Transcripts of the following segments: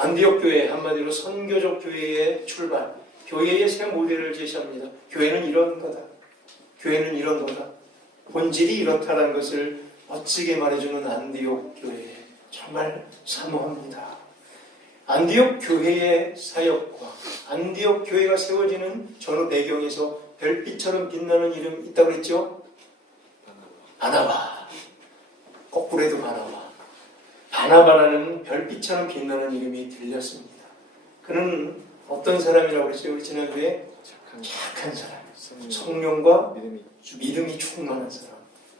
안디옥 교회, 한마디로 선교적 교회의 출발, 교회의 새 모델을 제시합니다. 교회는 이런 거다. 교회는 이런 거다. 본질이 이렇다는 것을 멋지게 말해주는 안디옥 교회, 정말 사모합니다. 안디옥 교회의 사역과 안디옥 교회가 세워지는 전후 배경에서 별빛처럼 빛나는 이름이 있다고 그랬죠? 바나바. 거꾸로 해도 바나바. 바나바라는 별빛처럼 빛나는 이름이 들렸습니다. 그는 어떤 사람이라고 그랬죠? 우리 지난주에 착한 사람, 성령과 믿음이 충만한 사람,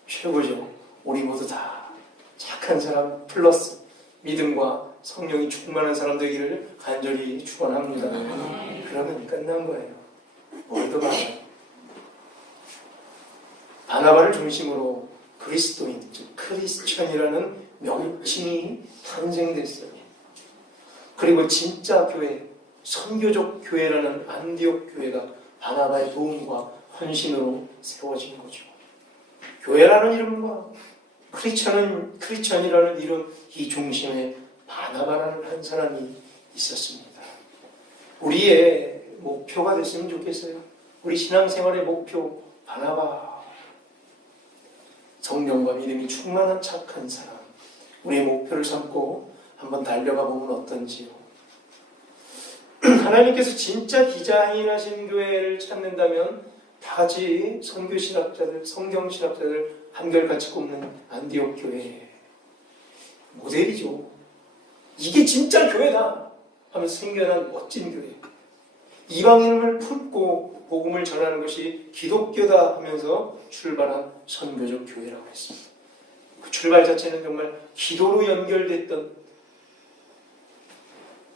최고죠. 우리 모두 다 착한 사람 플러스 믿음과 성령이 충만한 사람 되기를 간절히 축원합니다. 그러면 끝난 거예요. 뭘더 바라요? 바나바를 중심으로 그리스도인, 즉 크리스천이라는 명칭이 탄생됐어요. 그리고 진짜 교회, 선교적 교회라는 안디옥 교회가 바나바의 도움과 헌신으로 세워진 거죠. 교회라는 이름과 크리스천이라는 이름, 이 중심에 바나바라는 한 사람이 있었습니다. 우리의 목표가 됐으면 좋겠어요. 우리 신앙생활의 목표, 바나바. 성령과 믿음이 충만한 착한 사람. 우리의 목표를 삼고 한번 달려가 보면 어떤지요. 하나님께서 진짜 디자인하신 교회를 찾는다면 다 같이 선교신학자들, 성경신학자들 한결같이 꼽는 안디옥 교회 모델이죠. 이게 진짜 교회다 하면서 생겨난 멋진 교회. 이방인을 품고 복음을 전하는 것이 기독교다 하면서 출발한 선교적 교회라고 했습니다. 그 출발 자체는 정말 기도로 연결됐던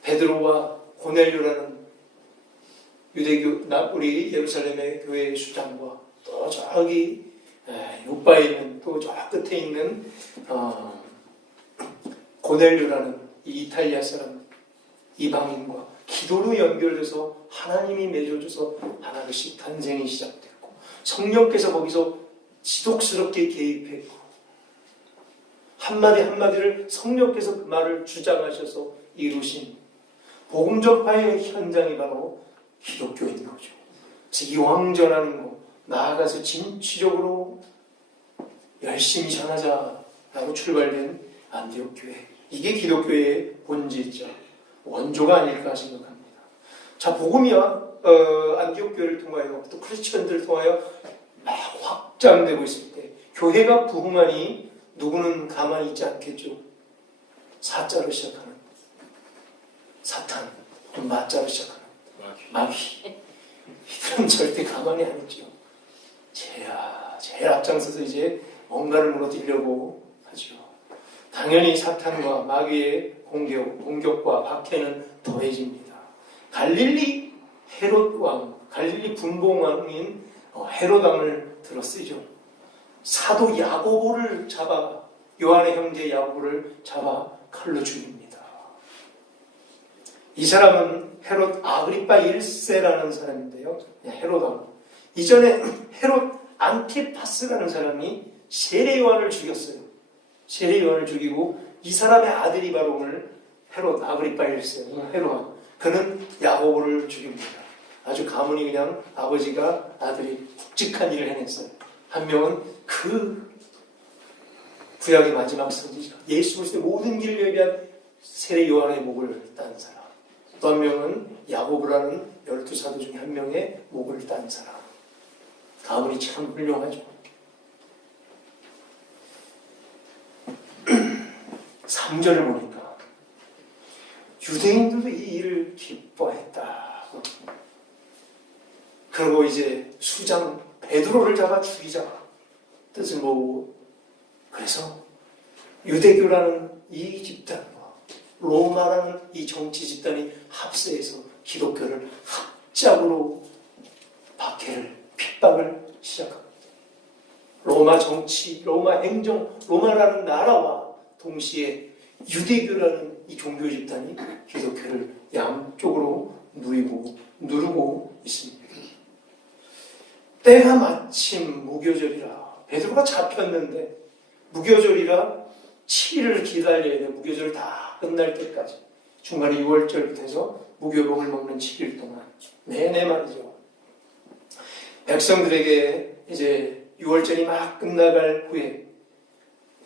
베드로와 고넬료라는 유대교, 우리 예루살렘의 교회의 수장과 또 저기 요바에 있는 또 저 끝에 있는 고넬료라는 이 이탈리아 사람 이방인과 기도로 연결돼서 하나님이 맺어줘서 하나씩 탄생이 시작됐고 성령께서 거기서 지독스럽게 개입했고 한마디 한마디를 성령께서 그 말을 주장하셔서 이루신 복음 전파의 현장이 바로 기독교인 거죠. 즉 이왕전하는 거, 나아가서 진취적으로 열심히 전하자라고 출발된 안디옥 교회. 이게 기독교의 본질이죠. 원조가 아닐까 생각합니다. 자, 복음이야 안디옥 교회를 통하여 또 크리스천들을 통하여 막 확장되고 있을 때 교회가 부흥하니 누구는 가만히 있지 않겠죠. 사자로 시작하는 사탄, 마자로 시작하는 마귀. 이들은 절대 가만히 안 있죠. 제일 앞장서서 이제 뭔가를 무너뜨리려고 하죠. 당연히 사탄과 마귀의 공격과 박해는 더해집니다. 갈릴리 헤롯 왕, 갈릴리 분봉왕인 헤롯 왕을 들었으죠. 사도 야고보를 잡아, 요한의 형제 야고보를 잡아 칼로 죽입니다. 이 사람은 헤롯 아그리파 1세라는 사람인데요. 헤롯 왕. 이전에 헤롯 안티파스라는 사람이 세례 요한을 죽였어요. 세례 요한을 죽이고 이 사람의 아들이 바로 오늘 헤롯 아그리파 1세, 헤롯 왕. 그는 야고보를 죽입니다. 아주 가문이 그냥 아버지가 아들이 굵직한 일을 해냈어요. 한 명은 그 구약의 마지막 선지자, 예수 그리스도의 모든 길을 예비한 세례 요한의 목을 딴 사람. 또 한 명은 야고보라는 12사도 중에 한 명의 목을 딴 사람. 가문이 참 훌륭하죠. 3절을 보니까 유대인들도 이 일을 기뻐했다. 그리고 이제 수장 베드로를 잡아 죽이자 뜻을 모으고, 그래서 유대교라는 이 집단과 로마라는 이 정치 집단이 합세해서 기독교를 합작으로 박해를, 핍박을 시작합니다. 로마 정치, 로마 행정, 로마라는 나라와 동시에 유대교라는 이 종교 집단이 기독교를 양쪽으로 누르고 있습니다. 때가 마침 무교절이라, 베드로가 잡혔는데 무교절이라 7일을 기다려야 돼. 무교절 다 끝날 때까지. 중간에 6월절부터 해서 무교병을 먹는 7일 동안 내내 말이죠. 백성들에게 이제 6월절이 막 끝나갈 후에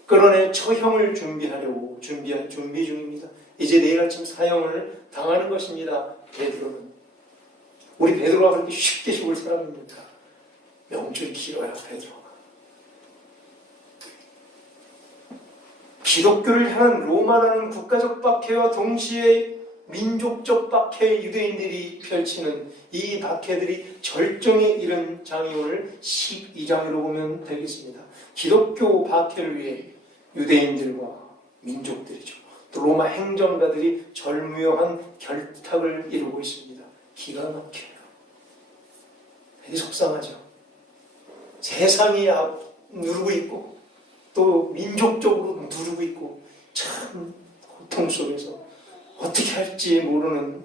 끌어내 처형을 준비하려고 준비 중입니다. 이제 내일 아침 사형을 당하는 것입니다. 베드로는. 우리 베드로가 그렇게 쉽게 죽을 사람입니까? 명줄이 길어요, 베드로가. 기독교를 향한 로마라는 국가적 박해와 동시에 민족적 박해, 유대인들이 펼치는 이 박해들이 절정에 이른 장이 오늘 12장으로 보면 되겠습니다. 기독교 박해를 위해 유대인들과 민족들이죠. 또 로마 행정가들이 절묘한 결탁을 이루고 있습니다. 기가 막혀요. 되게 속상하죠. 세상이 누르고 있고 또 민족적으로 누르고 있고 참 고통 속에서 어떻게 할지 모르는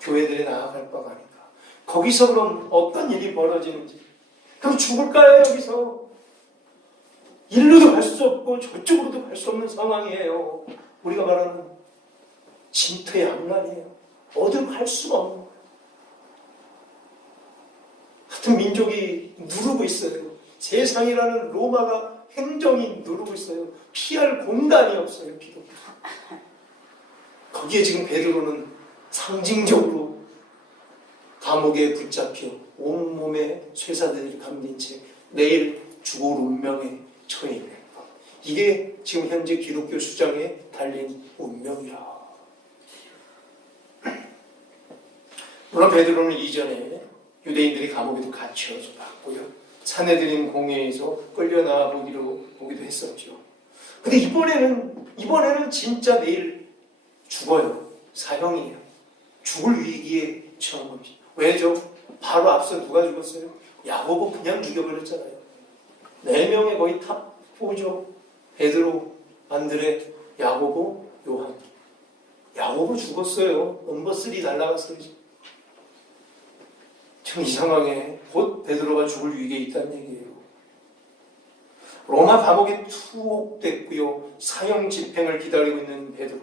교회들이 나아갈 바가 아닌가. 거기서 그럼 어떤 일이 벌어지는지. 그럼 죽을까요 여기서? 일로도 갈 수 없고 저쪽으로도 갈 수 없는 상황이에요. 우리가 말하는 진토의 악랄이에요. 어디로 갈 수가 없는 거예요. 같은 민족이 누르고 있어요. 세상이라는 로마가 행정이 누르고 있어요. 피할 공간이 없어요. 기독교. 거기에 지금 베드로는 상징적으로 감옥에 붙잡혀 온몸에 쇠사들이 감긴 채 내일 죽을 운명에 처해 있는 것. 이게 지금 현재 기독교 수장에 달린 운명이라. 물론 베드로는 이전에 유대인들이 감옥에도 갇혀졌고요. 산헤드린 공회에서 끌려나와 보기도 했었죠. 근데 이번에는 진짜 내일 죽어요. 사형이에요. 죽을 위기에 처한 겁니다. 왜죠? 바로 앞서 누가 죽었어요? 야고보 그냥 죽여버렸잖아요. 4명의 거의 탑4죠. 베드로, 안드레, 야고보, 요한. 야고보 죽었어요. 넘버 3 날라갔어요. 지금 이 상황에 곧 베드로가 죽을 위기에 있다는 얘기예요. 로마 감옥에 투옥됐고요. 사형 집행을 기다리고 있는 베드로.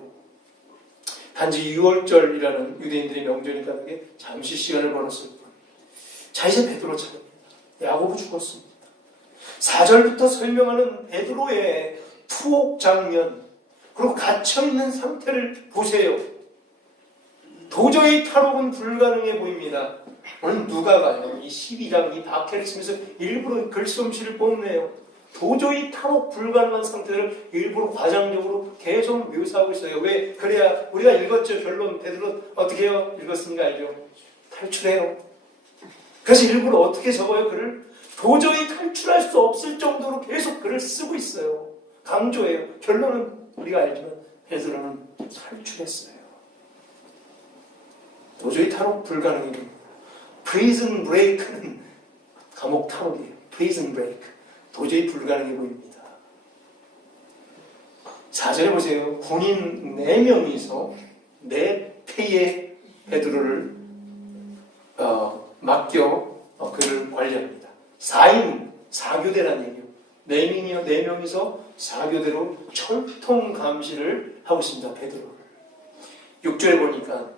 단지 6월절이라는 유대인들의 명절이 가득해 잠시 시간을 벌었을 뿐. 자, 이제 베드로 차례입니다. 야고보 죽었습니다. 4절부터 설명하는 베드로의 투옥 장면, 그리고 갇혀있는 상태를 보세요. 도저히 탈옥은 불가능해 보입니다. 오늘 누가가요? 이 12장 이 박해를 치면서 일부러 글솜씨를 뽑네요. 도저히 탈옥 불가능한 상태를 일부러 과장적으로 계속 묘사하고 있어요. 왜? 그래야 우리가 읽었죠. 결론 베드로 어떻게 해요? 읽었으니까 알죠. 탈출해요. 그래서 일부러 어떻게 적어요? 글을 도저히 탈출할 수 없을 정도로 계속 글을 쓰고 있어요. 강조해요. 결론은 우리가 알지만 베드로는 탈출했어요. 도저히 탈옥 불가능입니다. 프리즌 브레이크는 감옥 탈옥이에요. 프리즌 브레이크. 도저히 불가능해 보입니다. 4절에 보세요. 군인 4명이서 4패의 베드로를 맡겨 그를 관리합니다. 4인 4교대라는 얘기예요. 4명이서 4교대로 철통 감시를 하고 있습니다. 베드로를. 6절에 보니까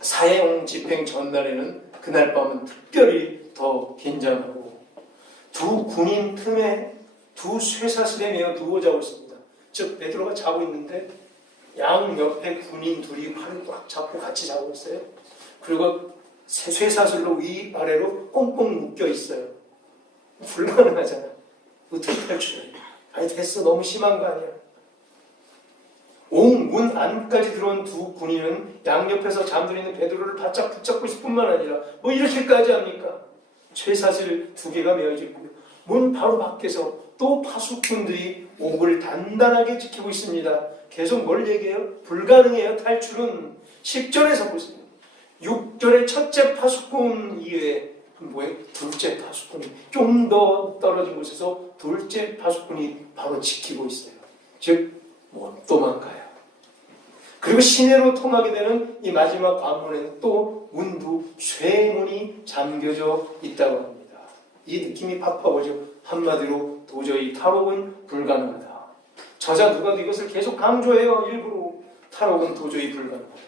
사형 집행 전날에는 그날 밤은 특별히 더 긴장하고 두 군인 틈에 두 쇠사슬에 매어 누워 자고 있습니다. 즉 베드로가 자고 있는데 양 옆에 군인 둘이 팔을 꽉 잡고 같이 자고 있어요. 그리고 쇠사슬로 위아래로 꽁꽁 묶여 있어요. 불가능하잖아. 어떻게 탈출해? 아니 됐어. 너무 심한 거 아니야. 온 문 안까지 들어온 두 군인은 양옆에서 잠들어 있는 베드로를 바짝 붙잡고 있을 뿐만 아니라 뭐 이렇게까지 합니까? 쇠사슬 2개가 메어져 있고요. 문 바로 밖에서 또 파수꾼들이 옥을 단단하게 지키고 있습니다. 계속 뭘 얘기해요? 불가능해요. 탈출은 10절에서 보세요. 6절의 첫째 파수꾼 이외에 뭐예요? 둘째 파수꾼이 좀 더 떨어진 곳에서 둘째 파수꾼이 바로 지키고 있어요. 즉 못 도망가요. 그리고 시내로 통하게 되는 이 마지막 관문에는 또 문도 쇠문이 잠겨져 있다고 합니다. 이 느낌이 팍팍하죠. 한마디로 도저히 탈옥은 불가능하다. 저자 누가도 이것을 계속 강조해요. 일부러 탈옥은 도저히 불가능하다.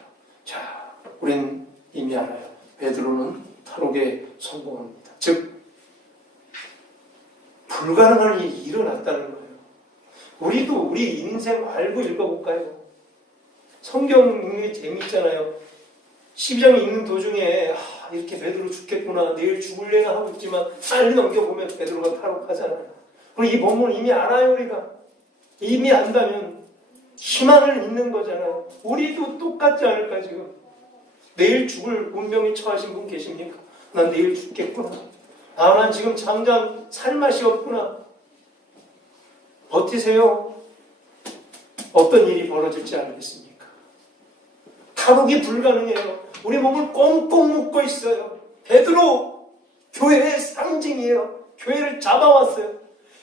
자, 우린 이미 알아요. 베드로는 탈옥에 성공합니다. 즉 불가능한 일이 일어났다는 거예요. 우리도 우리 인생 알고 읽어볼까요? 성경 읽는 게 재미있잖아요. 12장 읽는 도중에 이렇게 베드로 죽겠구나, 내일 죽을래나 하고 있지만 빨리 넘겨보면 베드로가 탈옥하잖아요. 그리고 이 본문 이미 알아요. 우리가 이미 안다면 희망을 잊는 거잖아요. 우리도 똑같지 않을까? 지금 내일 죽을 운명에 처하신 분 계십니까? 난 내일 죽겠구나. 난 지금 당장 살 맛이 없구나. 버티세요. 어떤 일이 벌어질지 알겠습니까? 탈옥이 불가능해요. 우리 몸을 꽁꽁 묶고 있어요. 베드로 교회의 상징이에요. 교회를 잡아왔어요.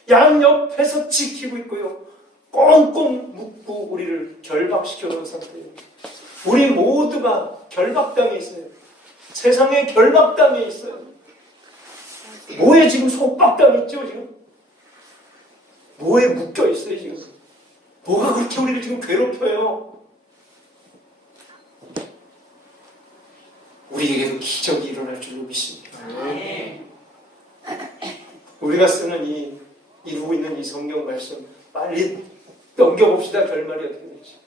양옆에서 지키고 있고요. 꽁꽁 묶고 우리를 결박시켜 놓은 상태예요. 우리 모두가 결박당해 있어요. 세상에 결박당해 있어요. 뭐에 지금 속박당해 있죠? 지금 뭐에 묶여 있어요? 지금 뭐가 그렇게 우리를 지금 괴롭혀요? 우리에게도 기적이 일어날 줄로 믿습니다. 우리가 쓰는 이루고 있는 이 성경 말씀 빨리 넘겨봅시다. 결말이 어떻게 될지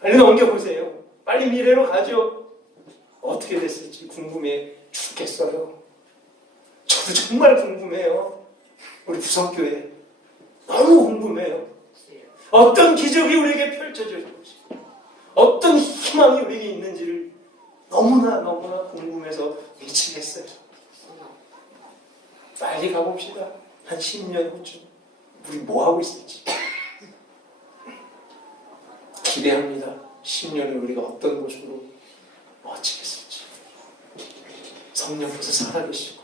빨리 넘겨보세요. 빨리 미래로 가죠. 어떻게 됐을지 궁금해 죽겠어요. 저도 정말 궁금해요. 우리 부성교회 너무 궁금해요. 어떤 기적이 우리에게 펼쳐질 것이고 어떤 희망이 우리에게 있는지를 너무나 궁금해서 미치겠어요. 빨리 가봅시다. 한 10년 후쯤 우리 뭐 하고 있을지 기대합니다. 10년을 우리가 어떤 모습으로 멋지겠을지. 성령께서 살아계시고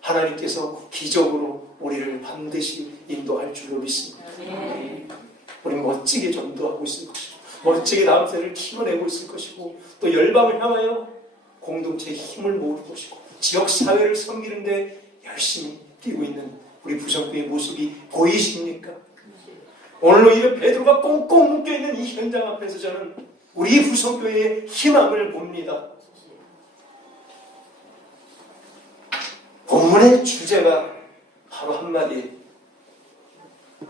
하나님께서 기적으로 우리를 반드시 인도할 줄로 믿습니다. 우리 멋지게 전도하고 있을 것이고 멋지게 다음 세대를 키워내고 있을 것이고 또 열방을 향하여 공동체의 힘을 모을 것이고 지역사회를 섬기는데 열심히 뛰고 있는 우리 부성교의 모습이 보이십니까? 오늘로 이 베드로가 꽁꽁 묶여있는 이 현장 앞에서 저는 우리 부성교회의 희망을 봅니다. 본문의 주제가 바로 한마디.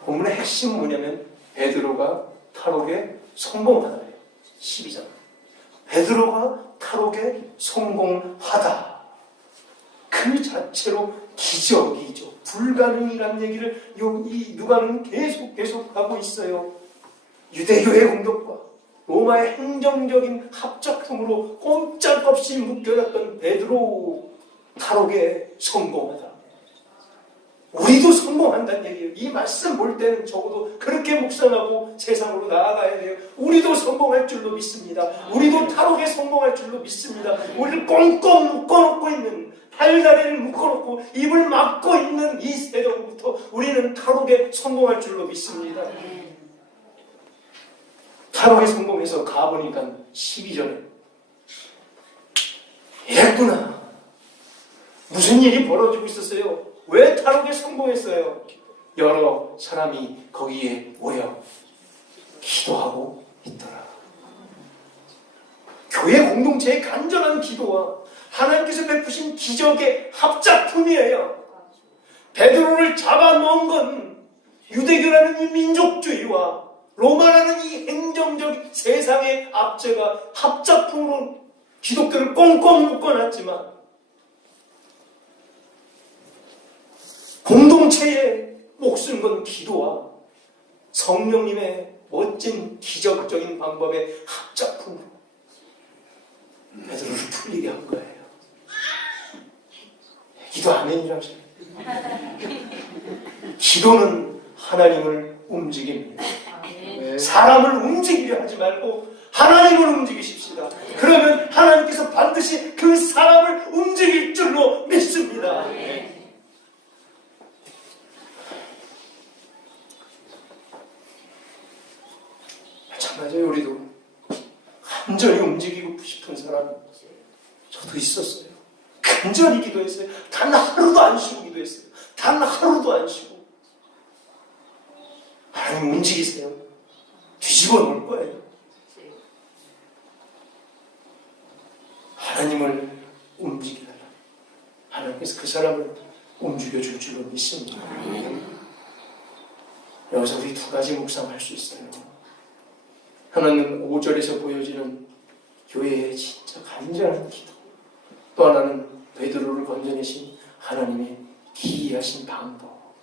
본문의 핵심은 뭐냐면 베드로가 탈옥에 성공하다예요. 12장. 베드로가 탈옥에 성공하다. 그 자체로 기적이죠. 불가능이라는 얘기를 이 누가는 계속 하고 있어요. 유대교의 공덕과 로마의 행정적인 합작품으로 꼼짝없이 묶여졌던 베드로 탈옥에 성공하다. 우리도 성공한다는 얘기예요. 이 말씀 볼 때는 적어도 그렇게 묵상하고 세상으로 나아가야 돼요. 우리도 성공할 줄로 믿습니다. 우리도 탈옥에 성공할 줄로 믿습니다. 우리를 꽁꽁 묶어놓고 있는 팔다리를 묶어놓고 입을 막고 있는 이 세력부터 우리는 탈옥에 성공할 줄로 믿습니다. 탈옥에 성공해서 가보니까 12절에 이랬구나. 무슨 일이 벌어지고 있었어요? 왜 탈옥에 성공했어요? 여러 사람이 거기에 모여 기도하고 있더라. 교회 공동체의 간절한 기도와 하나님께서 베푸신 기적의 합작품이에요. 베드로를 잡아놓은 건 유대교라는 이 민족주의와 로마라는 이 행정적 세상의 압제가 합작품으로 기독교를 꽁꽁 묶어놨지만 공동체의 목숨 건 기도와 성령님의 멋진 기적적인 방법의 합작품으로 베드로를 풀리게 한 거예요. 기도 아멘이라고 생각해요. 기도는 하나님을 움직입니다. 사람을 움직이려 하지 말고 하나님을 움직이십시다. 그러면 하나님께서 반드시 그 사람을 움직일 줄로 믿습니다. 마찬가지로 우리도 간절히 움직이고 싶은 사람 저도 있었어요. 간절히 기도했어요. 단 하루도 안 쉬고 기도했어요. 단 하루도 안 쉬고. 하나님 움직이세요. 뒤집어 놓을 거예요. 사람을 움직여 줄 줄로 믿습니다. 여기서 우리 두 가지 묵상할 수 있어요. 하나는 5절에서 보여지는 교회의 진짜 간절한 기도, 또 하나는 베드로를 건져내신 하나님의 기이하신 방법.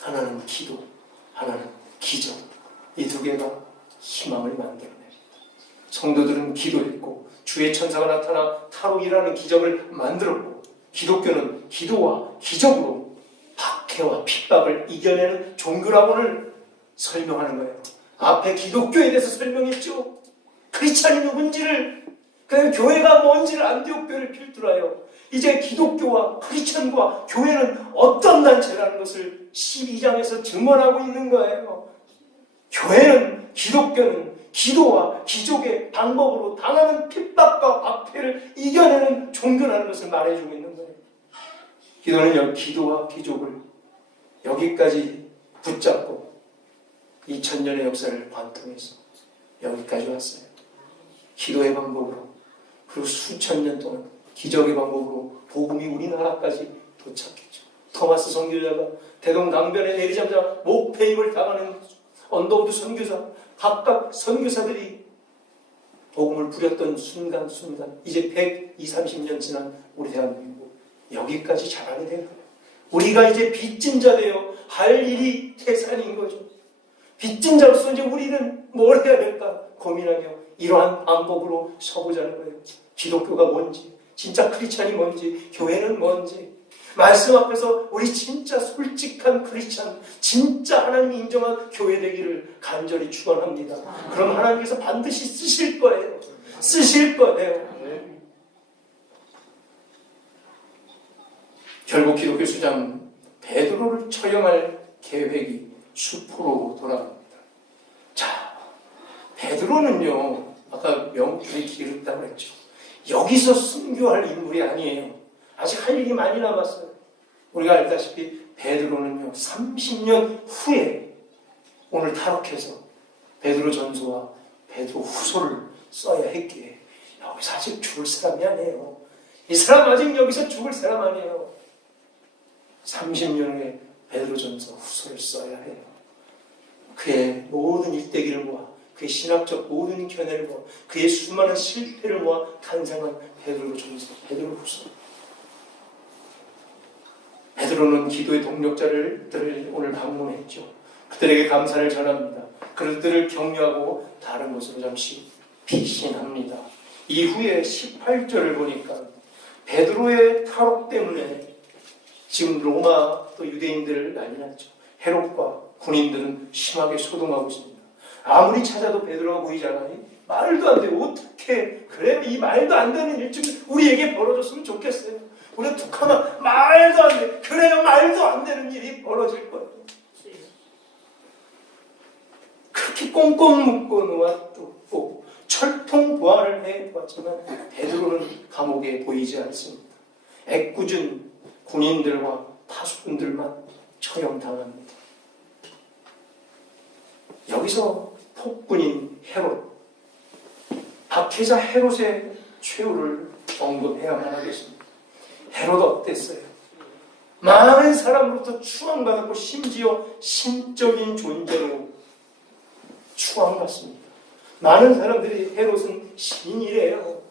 하나는 기도, 하나는 기적. 이 두 개가 희망을 만들어냅니다. 성도들은 기도했고 주의 천사가 나타나 탈옥이라는 기적을 만들었고, 기독교는 기도와 기적으로 박해와 핍박을 이겨내는 종교라고를 설명하는 거예요. 앞에 기독교에 대해서 설명했죠. 크리스찬이 누군지를, 그다음에 교회가 뭔지를 안디옥교회를 필두로 이제 기독교와 크리스찬과 교회는 어떤 단체라는 것을 12장에서 증언하고 있는 거예요. 교회는, 기독교는 기도와 기적의 방법으로 당하는 핍박과 박해를 이겨내는 종교라는 것을 말해주고 있는 거예요. 기도는 기도와 기적을 여기까지 붙잡고 2000년의 역사를 관통해서 여기까지 왔어요. 기도의 방법으로, 그리고 수천 년 동안 기적의 방법으로 복음이 우리나라까지 도착했죠. 토마스 선교자가 대동강변에 내리자마자 목폐임을 당하는 언더우드 선교사, 각각 선교사들이 복음을 부렸던 순간순간, 이제 120~130년 지난 우리 대한민국 여기까지 자라게 된 거예요. 우리가 이제 빚진 자 되어 할 일이 태산인 거죠. 빚진 자로서 이제 우리는 뭘 해야 될까 고민하며 이러한 방법으로 서보자는 거예요. 기독교가 뭔지, 진짜 크리스찬이 뭔지, 교회는 뭔지, 말씀 앞에서 우리 진짜 솔직한 크리스찬, 진짜 하나님이 인정한 교회 되기를 간절히 축원합니다. 그럼 하나님께서 반드시 쓰실 거예요. 쓰실 거예요. 결국 기독교 수장 베드로를 처형할 계획이 수포로 돌아갑니다. 자, 베드로는요, 아까 명줄이 길었다고 했죠. 여기서 순교할 인물이 아니에요. 아직 할 일이 많이 남았어요. 우리가 알다시피 베드로는요, 30년 후에 오늘 탈옥해서 베드로 전서와 베드로 후서를 써야 했기에 여기서 아직 죽을 사람이 아니에요. 이 사람 아직 여기서 죽을 사람 아니에요. 30년 후에 베드로 전서 후서를 써야 해요. 그의 모든 일대기를 모아, 그의 신학적 모든 견해를 모아, 그의 수많은 실패를 모아 탄생한 베드로 전서, 베드로 후서. 베드로는 기도의 동력자들을 오늘 방문했죠. 그들에게 감사를 전합니다. 그들을 격려하고 다른 곳으로 잠시 피신합니다. 이후에 18절을 보니까 베드로의 탈옥 때문에 지금 로마 또 유대인들 난리 났죠. 헤롯과 군인들은 심하게 소동하고 있습니다. 아무리 찾아도 베드로가 보이지 않아요. 말도 안 돼요. 어떻게 그래? 이 말도 안 되는 일 좀 우리에게 벌어졌으면 좋겠어요. 우리가 툭하면 말도 안 돼. 그래요, 말도 안 되는 일이 벌어질 거예요. 그렇게 꽁꽁 묶어 놓았고 철통 보안을 해보았지만 베드로는 감옥에 보이지 않습니다. 애꿎은 군인들과 파수꾼들만 처형당합니다. 여기서 폭군인 헤롯, 박해자 헤롯의 최후를 언급해야만 하겠습니다. 헤롯 어땠어요? 많은 사람으로부터 추앙받았고 심지어 신적인 존재로 추앙받습니다. 많은 사람들이 헤롯은 신이래요.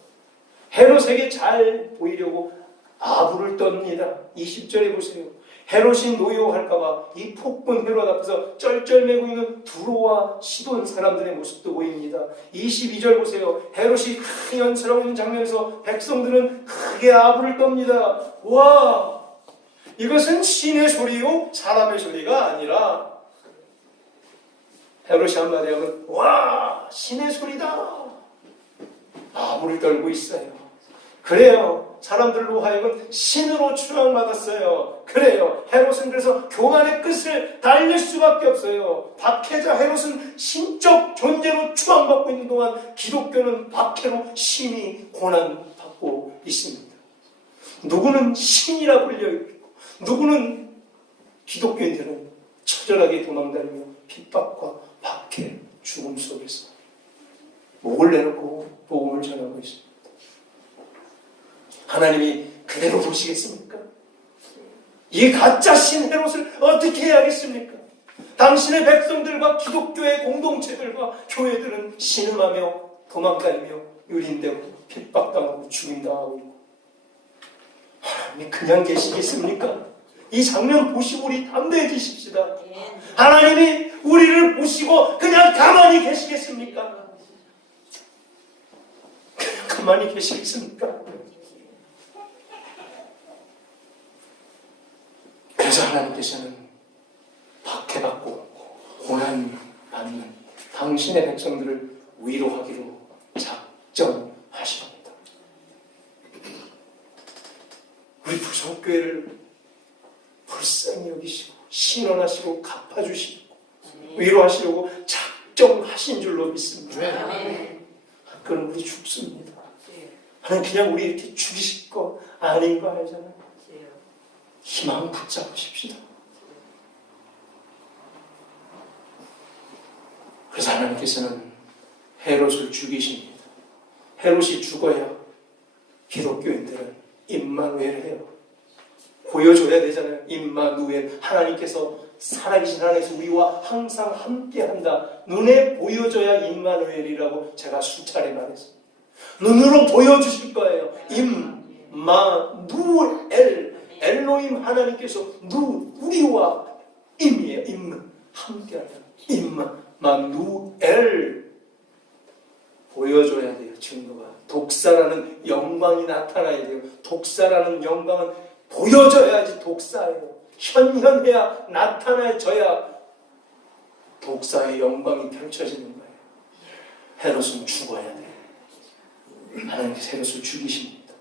헤롯에게 잘 보이려고 아부를 떱니다. 20절에 보세요. 헤롯이 노여할까봐 이 폭군 헤롯 앞에서 쩔쩔매고 있는 두로와 시돈 사람들의 모습도 보입니다. 22절 보세요. 헤롯이 크게 연설하고 있는 장면에서 백성들은 크게 아부를 떱니다. 와, 이것은 신의 소리요 사람의 소리가 아니라, 헤롯이 한마디 하면 와, 신의 소리다. 아부를 떨고 있어요. 그래요. 사람들로 하여금 신으로 추앙받았어요. 그래요. 헤롯은 그래서 교만의 끝을 달릴 수밖에 없어요. 박해자 헤롯은 신적 존재로 추앙받고 있는 동안 기독교는 박해로 심히 고난받고 있습니다. 누구는 신이라 불려있고 누구는 기독교인들은 처절하게 도망다니며 핍박과 박해, 죽음 속에서 목을 내놓고 복음을 전하고 있습니다. 하나님이 그대로 보시겠습니까? 이 가짜 신 헤롯을 어떻게 해야겠습니까? 당신의 백성들과 기독교의 공동체들과 교회들은 신음하며 도망다니며 유린되고 핍박당하고 죽임당하고 있고, 하나님이 그냥 계시겠습니까? 이 장면 보시고 우리 담대해지십시다. 하나님이 우리를 보시고 그냥 가만히 계시겠습니까? 그냥 가만히 계시겠습니까? 그래서 하나님께서는 박해받고 고난받는 당신의 백성들을 위로하기로 작정하십니다. 우리 부속교회를 불쌍히 여기시고 신원하시고 갚아주시고 위로하시려고 작정하신 줄로 믿습니다. 그건 우리 죽습니다. 하나님 그냥 우리 이렇게 죽이실 거 아닌 거 알잖아요. 희망 붙잡으십시다. 그래서 하나님께서는 헤롯을 죽이십니다. 헤롯이 죽어야 기독교인들은 임마누엘 해요. 보여줘야 되잖아요. 임마누엘, 하나님께서 살아계신 하나님께서 우리와 항상 함께한다. 눈에 보여줘야 임마누엘이라고 제가 수차례 말했습니다. 눈으로 보여주실 거예요. 임마누엘, 엘로힘 하나님께서 우리와 임이에요. 함께하다. 임마누엘 보여줘야 돼요. 증거가. 독사라는 영광이 나타나야 돼요. 독사라는 영광은 보여줘야지 독사예요. 현현해야 나타나져야 독사의 영광이 펼쳐지는 거예요. 헤롯은 죽어야 돼요. 하나님께서 헤롯을 죽이십니다.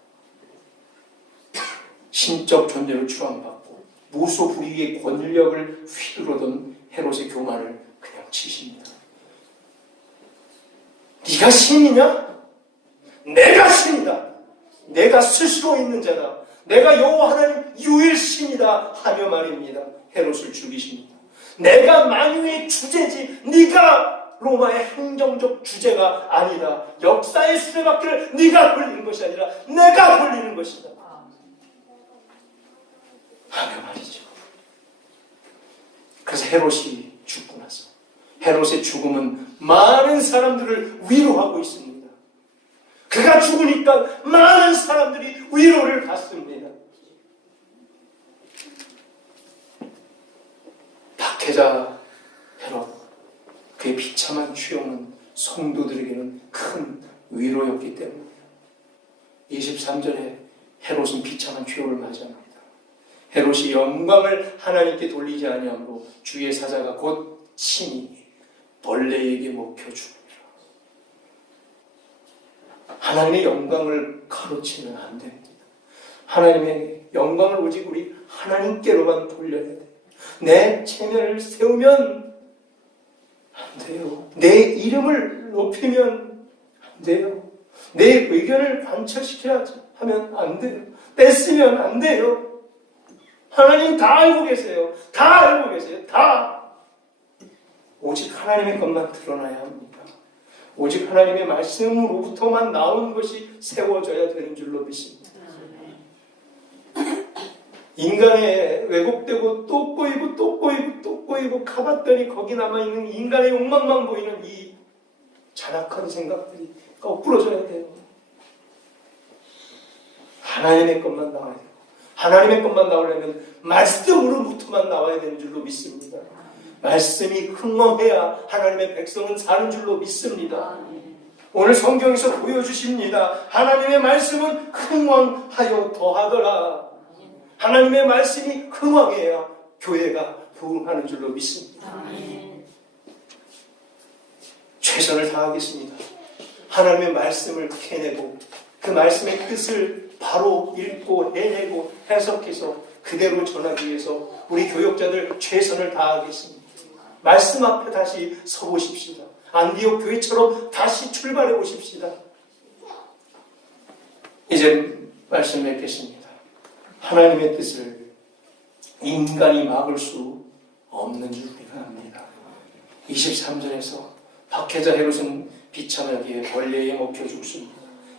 신적 존재로 추앙받고 무소불위의 권력을 휘두르던 헤롯의 교만을 그냥 치십니다. 네가 신이냐? 내가 신이다. 내가 스스로 있는 자다. 내가 여호와 하나님 유일신이다 하며 말입니다. 헤롯을 죽이십니다. 내가 만유의 주제지 네가 로마의 행정적 주제가 아니다. 역사의 수레바퀴를 네가 돌리는 것이 아니라 내가 돌리는 것이다 하며 말이죠. 그래서 헤롯이 죽고 나서 헤롯의 죽음은 많은 사람들을 위로하고 있습니다. 그가 죽으니까 많은 사람들이 위로를 받습니다. 박해자 헤롯, 그의 비참한 추형은 성도들에게는 큰 위로였기 때문입니다. 23절에 헤롯은 비참한 추형을 맞이합니다. 헤롯이 영광을 하나님께 돌리지 아니하므로 주의 사자가 곧 친히 벌레에게 먹혀 죽으리라. 하나님의 영광을 가로치면 안 됩니다. 하나님의 영광을 오직 우리 하나님께로만 돌려야 돼요. 내 체면을 세우면 안 돼요. 내 이름을 높이면 안 돼요. 내 의견을 관철시켜야 하면 안 돼요. 뺐으면 안 돼요. 하나님 다 알고 계세요. 다 알고 계세요. 다. 오직 하나님의 것만 드러나야 합니다. 오직 하나님의 말씀으로부터만 나온 것이 세워져야 되는 줄로 믿습니다. 인간의 왜곡되고 또 꼬이고 또 꼬이고 또 꼬이고 가봤더니 거기 남아있는 인간의 욕망만 보이는 이 잔악한 생각들이 거꾸로져야 돼요. 하나님의 것만 나와야 돼요. 하나님의 것만 나오려면 말씀으로부터만 나와야 되는 줄로 믿습니다. 말씀이 흥왕해야 하나님의 백성은 사는 줄로 믿습니다. 오늘 성경에서 보여주십니다. 하나님의 말씀은 흥왕하여 더하더라. 하나님의 말씀이 흥왕해야 교회가 부흥하는 줄로 믿습니다. 최선을 다하겠습니다. 하나님의 말씀을 캐내고 그 말씀의 뜻을 바로 읽고 해내고 해석해서 그대로 전하기 위해서 우리 교역자들 최선을 다하겠습니다. 말씀 앞에 다시 서보십시다. 안디옥 교회처럼 다시 출발해 보십시다. 이제 말씀 맺겠습니다. 하나님의 뜻을 인간이 막을 수 없는 줄 우리가 압니다. 23절에서 박해자 헤롯은 비참하게 벌레에 먹혀 죽습니다.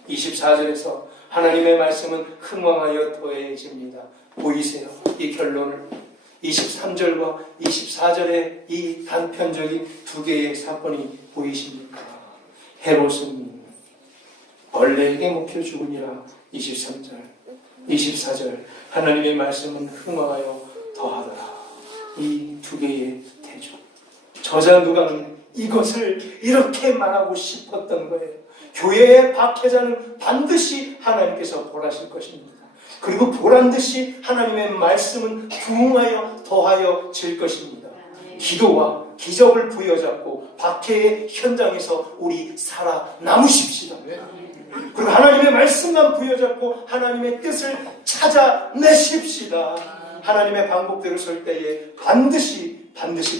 24절에서 하나님의 말씀은 흥왕하여 더해집니다. 보이세요? 이 결론을 23절과 24절의 이 단편적인 두 개의 사건이 보이십니까? 헤롯은 벌레에게 먹혀 죽으니라 23절 24절 하나님의 말씀은 흥황하여 더하더라. 이 두 개의 대조. 저자 누가는 이것을 이렇게 말하고 싶었던 거예요. 교회의 박해자는 반드시 하나님께서 벌하실 것입니다. 그리고 보란듯이 하나님의 말씀은 부흥하여 더하여 질 것입니다. 기도와 기적을 부여잡고 박해의 현장에서 우리 살아남으십시다. 그리고 하나님의 말씀만 부여잡고 하나님의 뜻을 찾아내십시다. 하나님의 방법대로 설 때에 반드시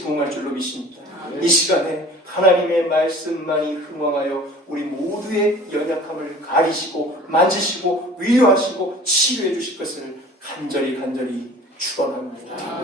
부흥할 줄로 믿습니다. 이 시간에 하나님의 말씀만이 흥왕하여 우리 모두의 연약함을 가리시고 만지시고 위로하시고 치료해 주실 것을 간절히 축원합니다.